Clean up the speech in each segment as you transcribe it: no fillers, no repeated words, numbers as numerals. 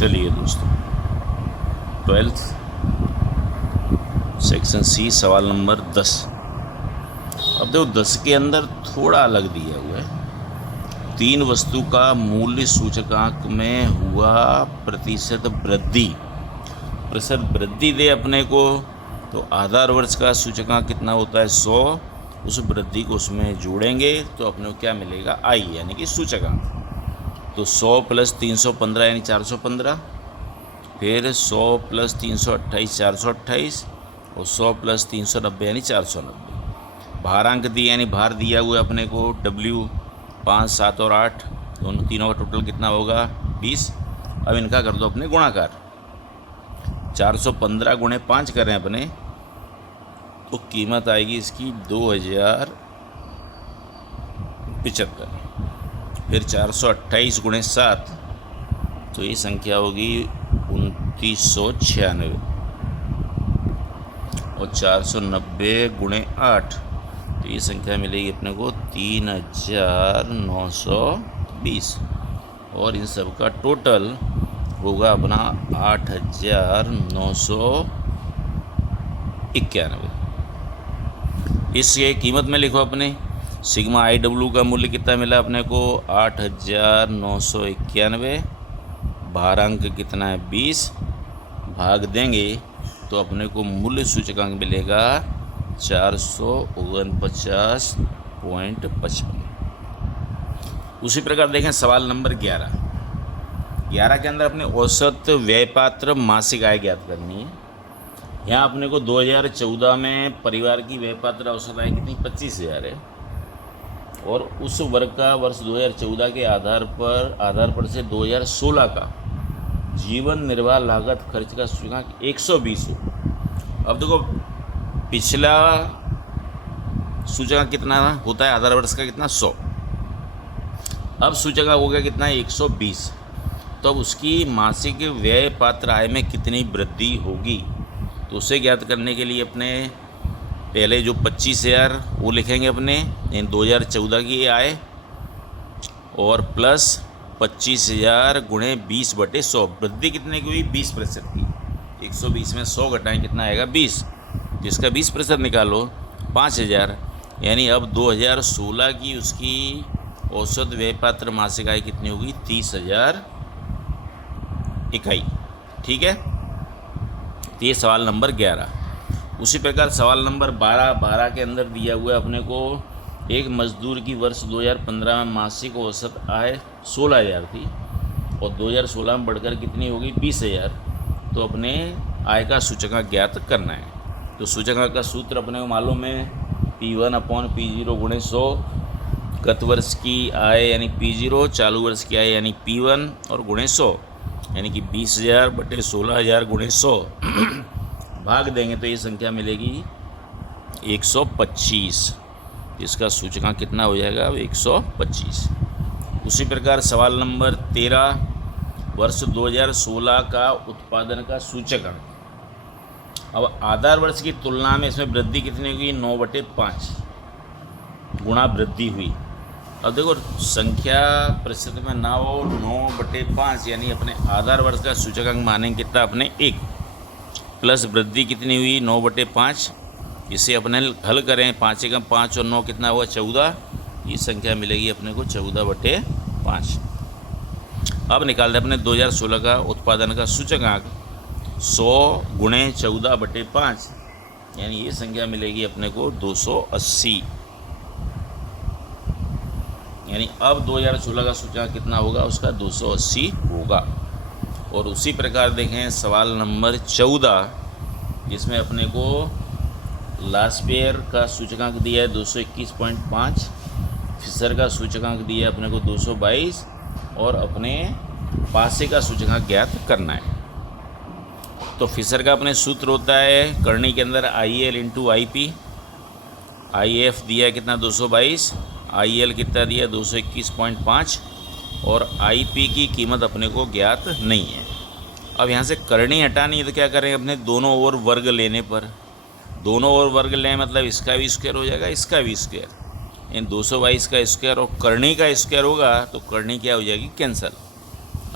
चलिए दोस्तों, 12th section C सवाल नंबर 10। अब देखो 10 के अंदर थोड़ा अलग दिया हुआ है। 3 वस्तु का मूल्य सूचकांक में हुआ प्रतिशत वृद्धि दे अपने को, तो आधार वर्ष का सूचकांक कितना होता है 100। उस वृद्धि को उसमें जोड़ेंगे तो अपने को क्या मिलेगा आई, यानी कि सूचकांक। तो 100 + 315 यानी 415, फिर 100 + 328 428, और 100 + 390 यानी 490। भारांक दिए यानी भार दिया हुआ अपने को W 5, 7 और 8, दोनों तीनों का टोटल कितना होगा 20। अब इनका कर दो अपने गुणाकार। 415 × 5 करें अपने, तो कीमत आएगी इसकी 2075। फिर 428 × 7, तो ये संख्या होगी 2996। और 490 × 8, तो ये संख्या मिलेगी अपने को 3920। और इन सब का टोटल होगा अपना 8991। इसके कीमत में लिखो अपने सिग्मा IW का मूल्य कितना मिला अपने को 8991। भारांक कितना है 20, भाग देंगे तो अपने को मूल्य सूचकांक मिलेगा 449.55। उसी प्रकार देखें सवाल नंबर 11 के अंदर अपने औसत व्ययपात्र मासिक आय ज्ञात करनी है। यहाँ अपने को 2014 में परिवार की व्ययपात्र औसत आय कितनी 25,000 है, और उस वर्ग का वर्ष 2014 के आधार पर से 2016 का जीवन निर्वाह लागत खर्च का सूचकांक 120 हो। अब देखो पिछला सूचकांक कितना होता है आधार वर्ष का कितना 100, अब सूचकांक हो गया कितना 120। तो अब उसकी मासिक व्यय पात्र आय में कितनी वृद्धि होगी, तो उसे ज्ञात करने के लिए अपने पहले जो 25,000 वो लिखेंगे अपने 2014 की आय, और प्लस 25,000 × 20/100। वृद्धि कितने की हुई 20% की। 120 में 100 घटाएं कितना आएगा 20, जिसका 20% निकालो 5,000। यानी अब 2016 की उसकी औसत व्ययपात्र मासिक आय कितनी होगी 30,000 इकाई। ठीक है, तो ये सवाल नंबर 11। उसी प्रकार सवाल नंबर 12 के अंदर दिया हुआ है अपने को एक मजदूर की वर्ष 2015 में मासिक औसत आय 16,000 थी, और 2016 में बढ़कर कितनी होगी 20,000। तो अपने आय का सूचकांक ज्ञात करना है। तो सूचकांक का सूत्र अपने को मालूम है P1/P0 × 100। गत वर्ष की आय यानी P0, चालू वर्ष की आय यानी P1 और × 100 यानी कि 20,000/16,000 × 100 भाग देंगे तो ये संख्या मिलेगी 125। इसका सूचकांक कितना हो जाएगा 125। उसी प्रकार सवाल नंबर 13 वर्ष 2016 का उत्पादन का सूचकांक। अब आधार वर्ष की तुलना में इसमें वृद्धि कितनी हुई 9/5 गुणा वृद्धि हुई। अब देखो संख्या प्रतिशत में ना हो 9/5, यानी अपने आधार वर्ष का सूचकांक मानेंगे कितना अपने 1, प्लस वृद्धि कितनी हुई 9/5। इसे अपने हल करें 5 × 5 और 9 कितना हुआ 14। ये संख्या मिलेगी अपने को 14/5। अब निकाल दें अपने 2016 का उत्पादन का सूचकांक 100 × 14/5, यानी ये संख्या मिलेगी अपने को 280। यानी अब 2016 का सूचकांक कितना होगा उसका 280 होगा। और उसी प्रकार देखें सवाल नंबर 14, जिसमें अपने को लास्पेयर का सूचकांक दिया है 221.5, फिशर का सूचकांक दिया है अपने को 222, और अपने पासे का सूचकांक ज्ञात करना है। तो फिशर का अपने सूत्र होता है करनी के अंदर IL × IP। IF दिया है कितना 222, IL कितना दिया 221.5, और IP की कीमत अपने को ज्ञात नहीं है। अब यहाँ से करनी हटानी है तो क्या करें अपने दोनों ओर वर्ग लेने पर, दोनों ओर वर्ग लें मतलब इसका भी स्क्वायर हो जाएगा इसका भी स्क्वायर, इन 222 का स्क्वायर और करनी का स्क्वायर होगा तो करनी क्या हो जाएगी कैंसल।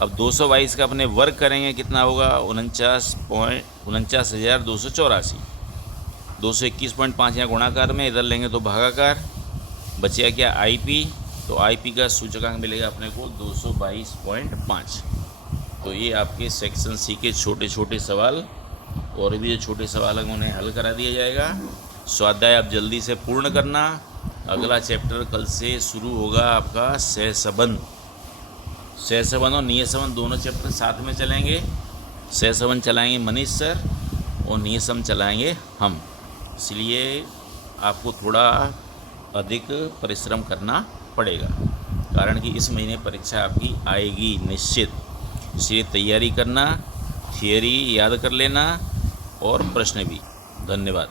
अब 222 का अपने वर्ग करेंगे कितना होगा 49,284। 221.5 यहाँ गुणाकार में, इधर लेंगे तो भागाकार, बचेगा क्या IP, तो IP का सूचकांक मिलेगा अपने को 222.5। तो ये आपके सेक्शन सी के छोटे छोटे सवाल, और भी जो छोटे सवाल हैं उन्हें हल करा दिया जाएगा। स्वाध्याय आप जल्दी से पूर्ण करना। अगला चैप्टर कल से शुरू होगा आपका सहसंबंध। सहसंबंध और नियत संबंध दोनों चैप्टर साथ में चलेंगे। सहसंबंध चलाएंगे मनीष सर और नियत संबंध चलाएंगे हम, इसलिए आपको थोड़ा अधिक परिश्रम करना पड़ेगा, कारण कि इस महीने परीक्षा आपकी आएगी निश्चित। इसलिए तैयारी करना, थियरी याद कर लेना और प्रश्न भी। धन्यवाद।